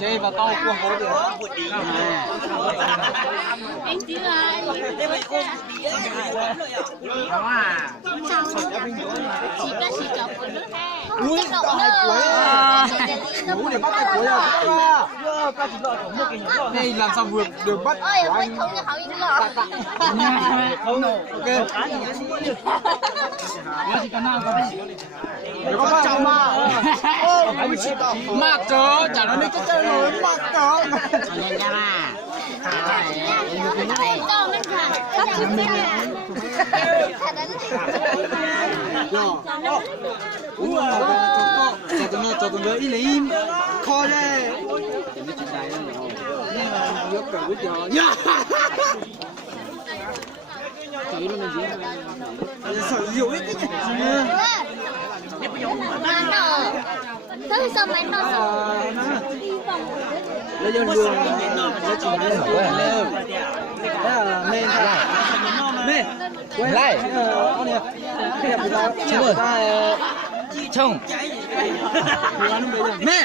chơi vào câu của hố được. Anh chứ ai? Đó à. Chỉ chọc của nước ha. Ui, hai cuối à. Ui, để bắt hai cuối à. Đây làm sao vượt được bắt của anh. Không đâu. Ok. Để có bắt chào mà. Mặc cỡ, chả nói cái chơi rồi, mặc cỡ. 저도 몇 일에 임 커래. 야!有一点。Thế sao mày nó lấy cho lương nó chỉ lên hỏi lên thế là lên lên lại chưa không mẹ